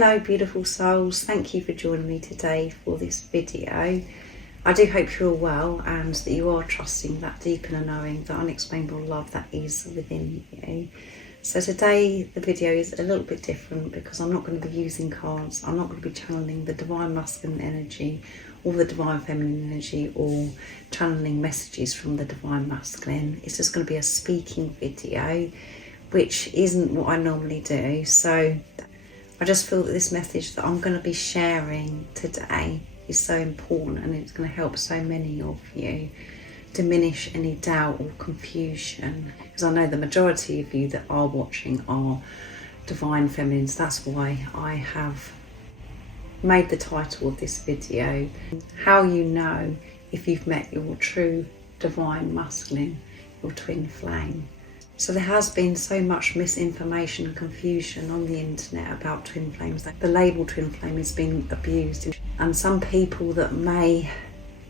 Hello beautiful souls, thank you for joining me today for this video. I do hope you're all well and that you are trusting that deep inner knowing, the unexplainable love that is within you. So today the video is a little bit different because I'm not going to be using cards, I'm not going to be channeling the divine masculine energy or the divine feminine energy or channeling messages from the divine masculine. It's just going to be a speaking video, which isn't what I normally do. So I just feel that this message that I'm going to be sharing today is so important and it's going to help so many of you diminish any doubt or confusion, because I know the majority of you that are watching are divine feminines. That's why I have made the title of this video, How You Know If You've Met Your True Divine Masculine, Your Twin Flame. So there has been so much misinformation and confusion on the internet about twin flames. The label twin flame is being abused, and some people that may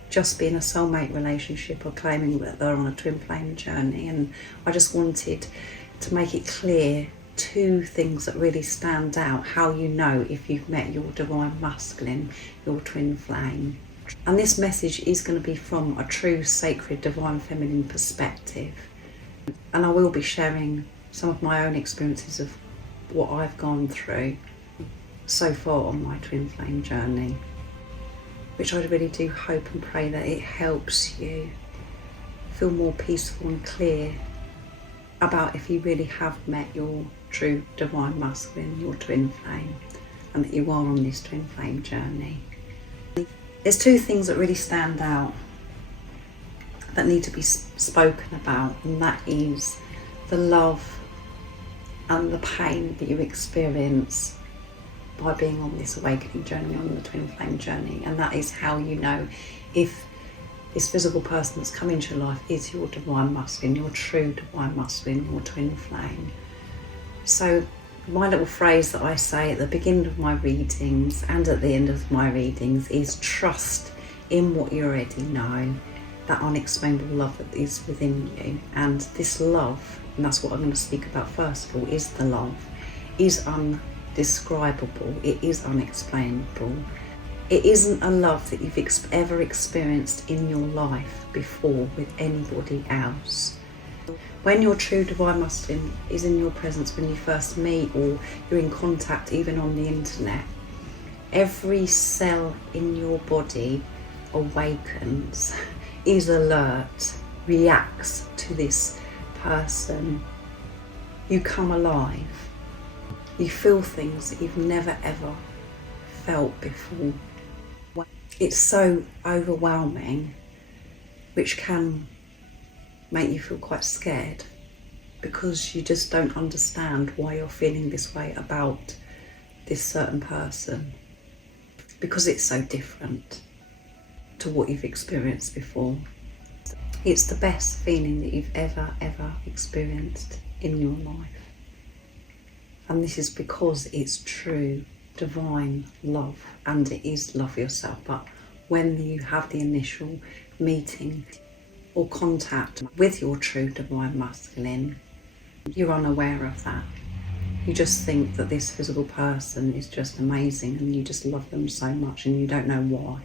just be in a soulmate relationship are claiming that they're on a twin flame journey. And I just wanted to make it clear two things that really stand out, how you know if you've met your divine masculine, your twin flame. And this message is going to be from a true sacred divine feminine perspective. And I will be sharing some of my own experiences of what I've gone through so far on my twin flame journey, which I really do hope and pray that it helps you feel more peaceful and clear about if you really have met your true divine masculine, your twin flame, and that you are on this twin flame journey. There's two things that really stand out that need to be spoken about, and that is the love and the pain that you experience by being on this awakening journey, on the twin flame journey. And that is how you know if this physical person that's come into your life is your divine masculine, your true divine masculine, your twin flame. So my little phrase that I say at the beginning of my readings and at the end of my readings is trust in what you already know, that unexplainable love that is within you. And this love, and that's what I'm going to speak about first of all, is the love, is undescribable, it is unexplainable. It isn't a love that you've ever experienced in your life before with anybody else. When your true divine masculine is in your presence, when you first meet or you're in contact even on the internet, every cell in your body awakens, is alert, reacts to this person. You come alive. You feel things that you've never ever felt before. It's so overwhelming, which can make you feel quite scared because you just don't understand why you're feeling this way about this certain person, because it's so different to what you've experienced before. It's the best feeling that you've ever experienced in your life. And this is because it's true divine love, and it is love yourself. But when you have the initial meeting or contact with your true divine masculine, you're unaware of that. You just think that this physical person is just amazing and you just love them so much and you don't know why.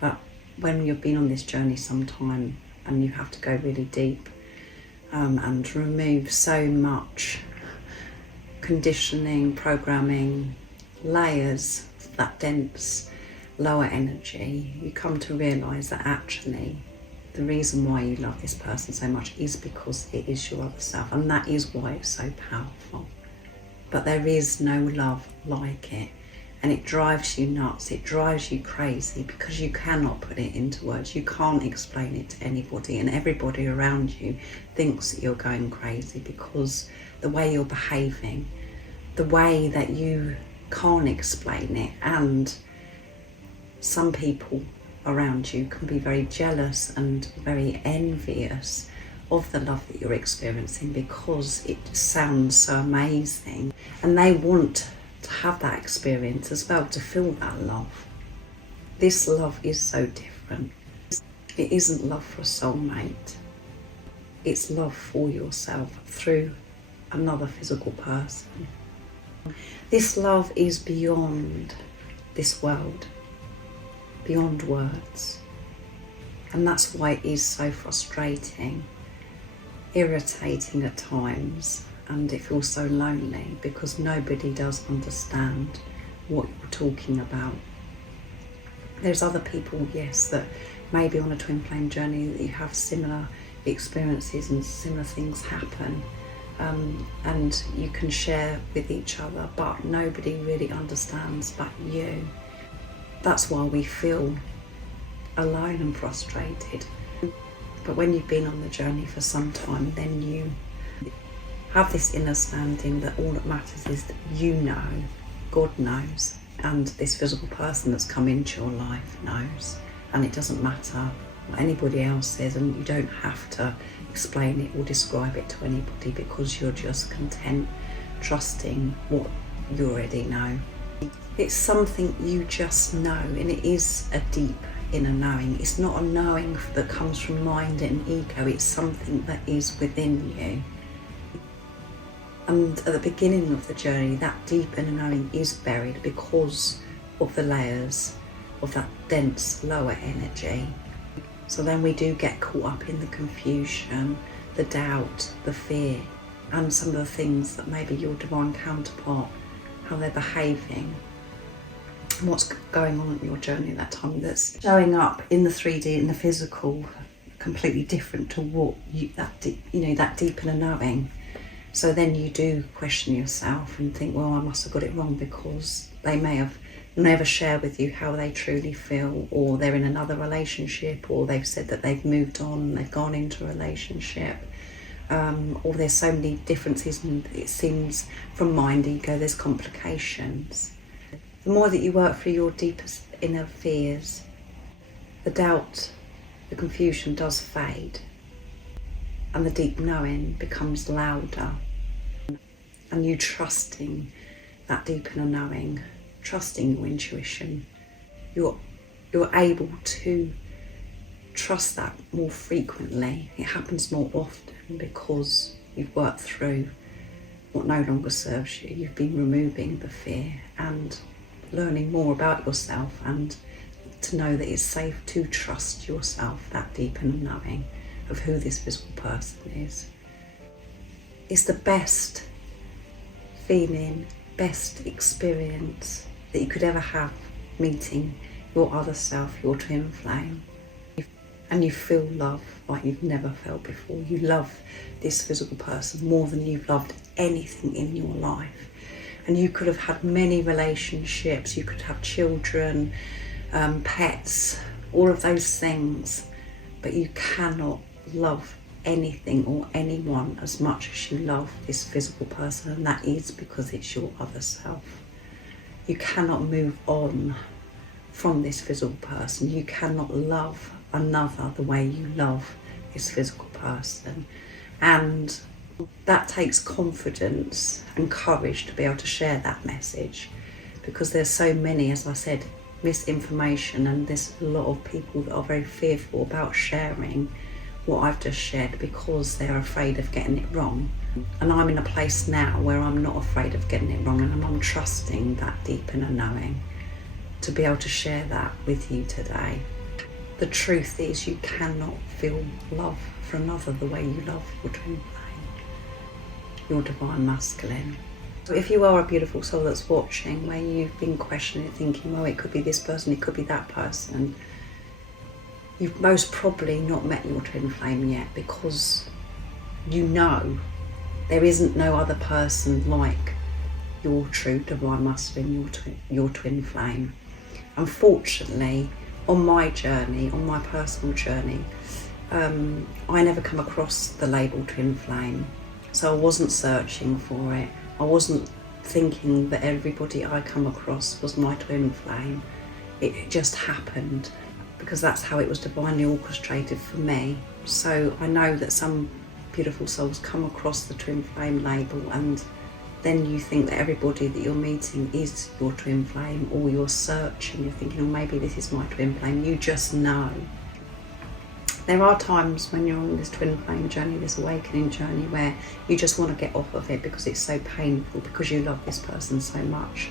But when you've been on this journey some time and you have to go really deep and remove so much conditioning, programming, layers, that dense lower energy, you come to realise that actually the reason why you love this person so much is because it is your other self, and that is why it's so powerful. But there is no love like it. And it drives you nuts, it drives you crazy because you cannot put it into words. You can't explain it to anybody, and everybody around you thinks that you're going crazy because the way you're behaving, the way that you can't explain it. And some people around you can be very jealous and very envious of the love that you're experiencing because it sounds so amazing, and they want to have that experience as well, to feel that love. This love is so different. It isn't love for a soulmate. It's love for yourself through another physical person. This love is beyond this world, beyond words. And that's why it is so frustrating, irritating at times, and it feels so lonely because nobody does understand what you're talking about. There's other people, yes, that may be on a twin flame journey, that you have similar experiences and similar things happen, and you can share with each other, but nobody really understands but you. That's why we feel alone and frustrated. But when you've been on the journey for some time, then you have this understanding that all that matters is that you know, God knows, and this physical person that's come into your life knows, and it doesn't matter what anybody else says, and you don't have to explain it or describe it to anybody because you're just content, trusting what you already know. It's something you just know, and it is a deep inner knowing. It's not a knowing that comes from mind and ego, it's something that is within you. And at the beginning of the journey, that deep inner knowing is buried because of the layers of that dense lower energy. So then we do get caught up in the confusion, the doubt, the fear, and some of the things that maybe your divine counterpart, how they're behaving, and what's going on in your journey at that time that's showing up in the 3D, in the physical, completely different to what that deep inner knowing. So then you do question yourself and think, well, I must have got it wrong because they may have never share with you how they truly feel, or they're in another relationship, or they've said that they've moved on, they've gone into a relationship, or there's so many differences, and it seems from mind, ego, there's complications. The more that you work through your deepest inner fears, the doubt, the confusion does fade, and the deep knowing becomes louder, and you trusting that deep inner knowing, trusting your intuition, you're able to trust that more frequently. It happens more often because you've worked through what no longer serves you. You've been removing the fear and learning more about yourself, and to know that it's safe to trust yourself, that deep inner knowing of who this physical person is. It's the best feeling, best experience that you could ever have, meeting your other self, your twin flame. And you feel love like you've never felt before. You love this physical person more than you've loved anything in your life. And you could have had many relationships, you could have children, pets, all of those things, but you cannot love anything or anyone as much as you love this physical person, and that is because it's your other self. You cannot move on from this physical person. You cannot love another the way you love this physical person, and that takes confidence and courage to be able to share that message, because there's so many, as I said, misinformation, and there's a lot of people that are very fearful about sharing what I've just shared because they're afraid of getting it wrong. And I'm in a place now where I'm not afraid of getting it wrong, and I'm trusting that deep inner knowing to be able to share that with you today. The truth is, you cannot feel love for another the way you love your twin flame, your divine masculine. So if you are a beautiful soul that's watching, where you've been questioning it, thinking, well, it could be this person, it could be that person, you've most probably not met your twin flame yet, because you know there isn't no other person like your true divine masculine, your twin flame. Unfortunately, on my journey, on my personal journey, I never come across the label twin flame, so I wasn't searching for it. I wasn't thinking that everybody I come across was my twin flame. It just happened, because that's how it was divinely orchestrated for me. So I know that some beautiful souls come across the twin flame label, and then you think that everybody that you're meeting is your twin flame, or you're searching, you're thinking, oh, maybe this is my twin flame. You just know. There are times when you're on this twin flame journey, this awakening journey, where you just want to get off of it because it's so painful, because you love this person so much.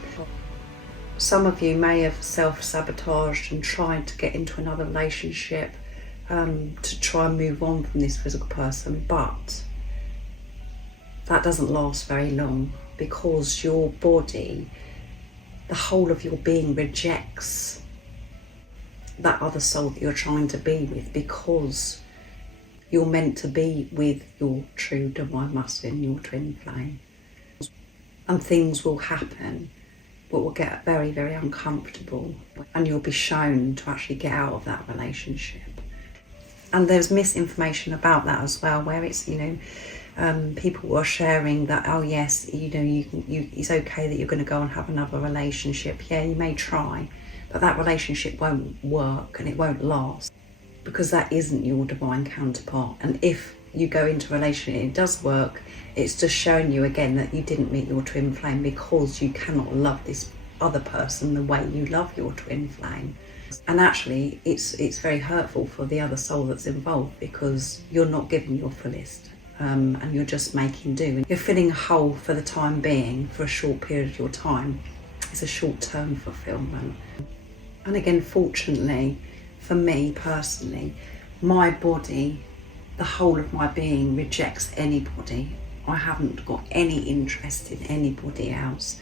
Some of you may have self-sabotaged and tried to get into another relationship to try and move on from this physical person, but that doesn't last very long, because your body, the whole of your being, rejects that other soul that you're trying to be with, because you're meant to be with your true divine masculine, your twin flame. And things will happen but will get very, very uncomfortable, and you'll be shown to actually get out of that relationship. And there's misinformation about that as well, where it's, people are sharing that, oh yes, it's okay that you're going to go and have another relationship. Yeah, you may try, but that relationship won't work and it won't last, because that isn't your divine counterpart. And if you go into a relationship and it does work, it's just showing you again that you didn't meet your twin flame, because you cannot love this other person the way you love your twin flame. And actually it's very hurtful for the other soul that's involved, because you're not giving your fullest, and you're just making do. You're filling a hole for the time being, for a short period of your time. It's a short-term fulfillment. And again, fortunately for me personally, my body, the whole of my being, rejects anybody. I haven't got any interest in anybody else,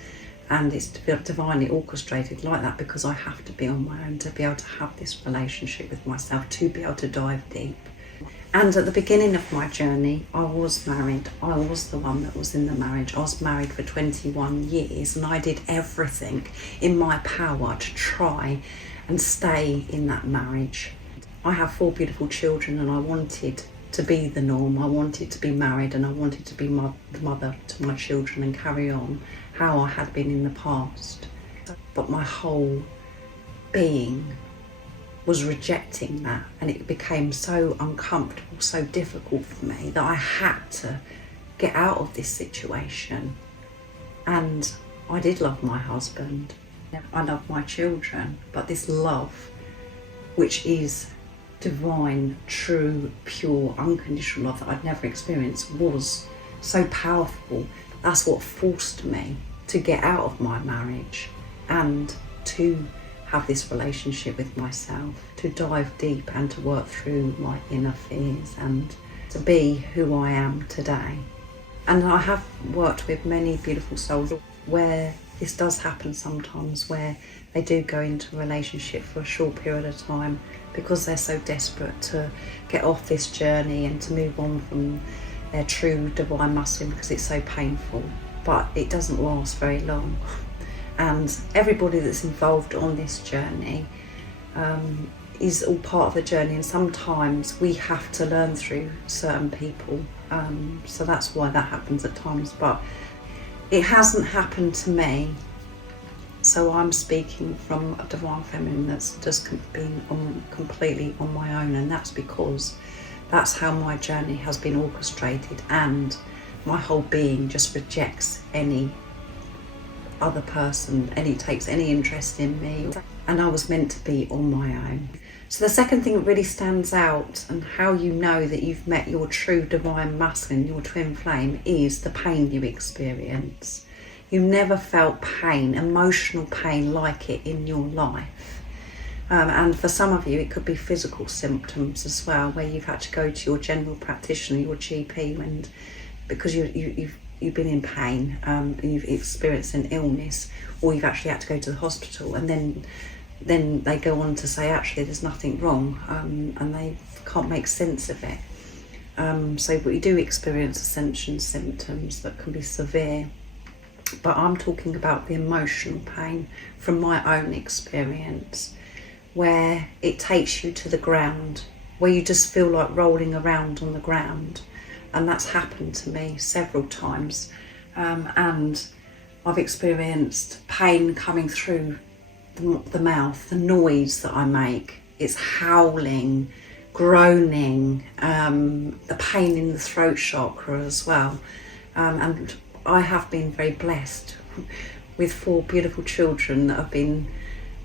and it's divinely orchestrated like that, because I have to be on my own to be able to have this relationship with myself, to be able to dive deep. And at the beginning of my journey, I was married. I was the one that was in the marriage. I was married for 21 years, and I did everything in my power to try and stay in that marriage. I have 4 beautiful children, and I wanted to be the norm. I wanted to be married, and I wanted to be the mother to my children and carry on how I had been in the past. But my whole being was rejecting that, and it became so uncomfortable, so difficult for me, that I had to get out of this situation. And I did love my husband, I loved my children, but this love, which is divine, true, pure, unconditional love that I'd never experienced, was so powerful. That's what forced me to get out of my marriage and to have this relationship with myself, to dive deep and to work through my inner fears and to be who I am today. And I have worked with many beautiful souls where this does happen sometimes, where they do go into a relationship for a short period of time because they're so desperate to get off this journey and to move on from their true divine masculine, because it's so painful. But it doesn't last very long. And everybody that's involved on this journey is all part of the journey, and sometimes we have to learn through certain people, so that's why that happens at times. But it hasn't happened to me, so I'm speaking from a divine feminine that's just been completely on my own, and that's because that's how my journey has been orchestrated, and my whole being just rejects any other person, takes any interest in me, and I was meant to be on my own. So the second thing that really stands out, and how you know that you've met your true divine masculine, your twin flame, is the pain you experience. You never felt pain, emotional pain like it in your life. And for some of you, it could be physical symptoms as well, where you've had to go to your general practitioner, your GP, and because you've been in pain, you've experienced an illness, or you've actually had to go to the hospital, and then they go on to say actually there's nothing wrong, and they can't make sense of it. So we do experience ascension symptoms that can be severe, but I'm talking about the emotional pain from my own experience, where it takes you to the ground, where you just feel like rolling around on the ground. And that's happened to me several times, and I've experienced pain coming through the mouth, the noise that I make. It's howling, groaning, the pain in the throat chakra as well. And I have been very blessed with 4 beautiful children that have been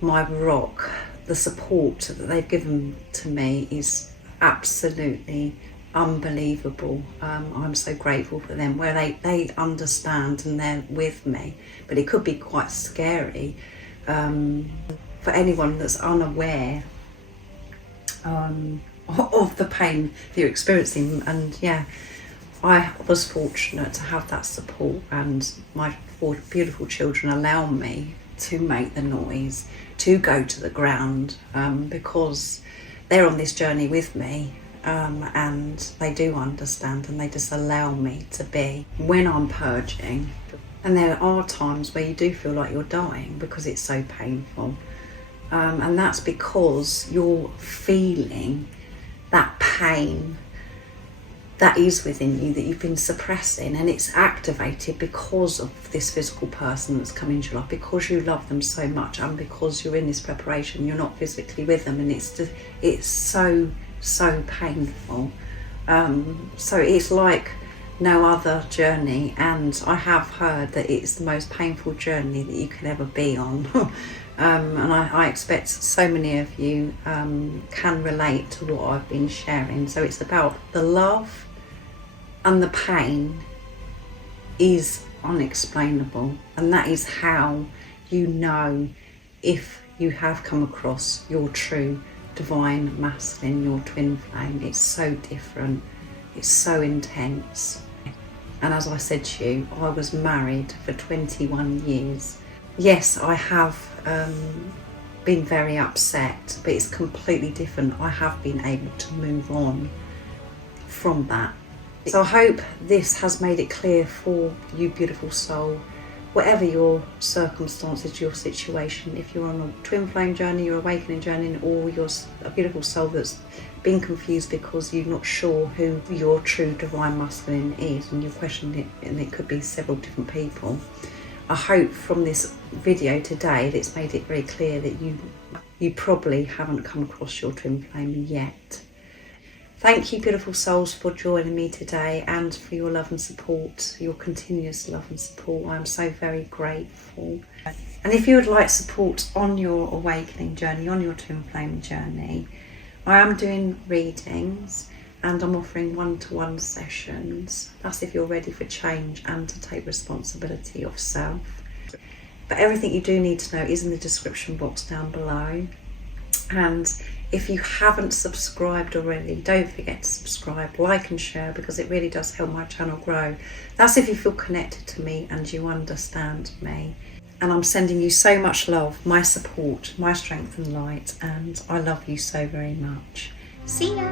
my rock. The support that they've given to me is absolutely unbelievable. I'm so grateful for them, where they understand and they're with me. But it could be quite scary for anyone that's unaware of the pain that you're experiencing. And yeah, I was fortunate to have that support, and my 4 beautiful children allow me to make the noise, to go to the ground, because they're on this journey with me, and they do understand, and they just allow me to be when I'm purging. And there are times where you do feel like you're dying because it's so painful, and that's because you're feeling that pain that is within you that you've been suppressing, and it's activated because of this physical person that's come into your life, because you love them so much, and because you're in this preparation, you're not physically with them, and it's so painful. So it's like no other journey, and I have heard that it's the most painful journey that you can ever be on. And I expect so many of you can relate to what I've been sharing. So it's about the love, and the pain is unexplainable, and that is how you know if you have come across your true divine masculine, your twin flame. It's so different, it's so intense. And as I said to you, I was married for 21 years. Yes, I have been very upset, but it's completely different. I have been able to move on from that. So I hope this has made it clear for you, beautiful soul, whatever your circumstances, your situation, if you're on a twin flame journey, your awakening journey, or you're a beautiful soul that's been confused because you're not sure who your true divine masculine is, and you're questioning it, and it could be several different people. I hope from this video today that it's made it very clear that you probably haven't come across your twin flame yet. Thank you, beautiful souls, for joining me today, and for your love and support, your continuous love and support. I'm so very grateful. And if you would like support on your awakening journey, on your twin flame journey, I am doing readings, and I'm offering one-to-one sessions. That's if you're ready for change and to take responsibility of self. But everything you do need to know is in the description box down below. And if you haven't subscribed already, don't forget to subscribe, like and share, because it really does help my channel grow. That's if you feel connected to me and you understand me. And I'm sending you so much love, my support, my strength and light, and I love you so very much. See ya!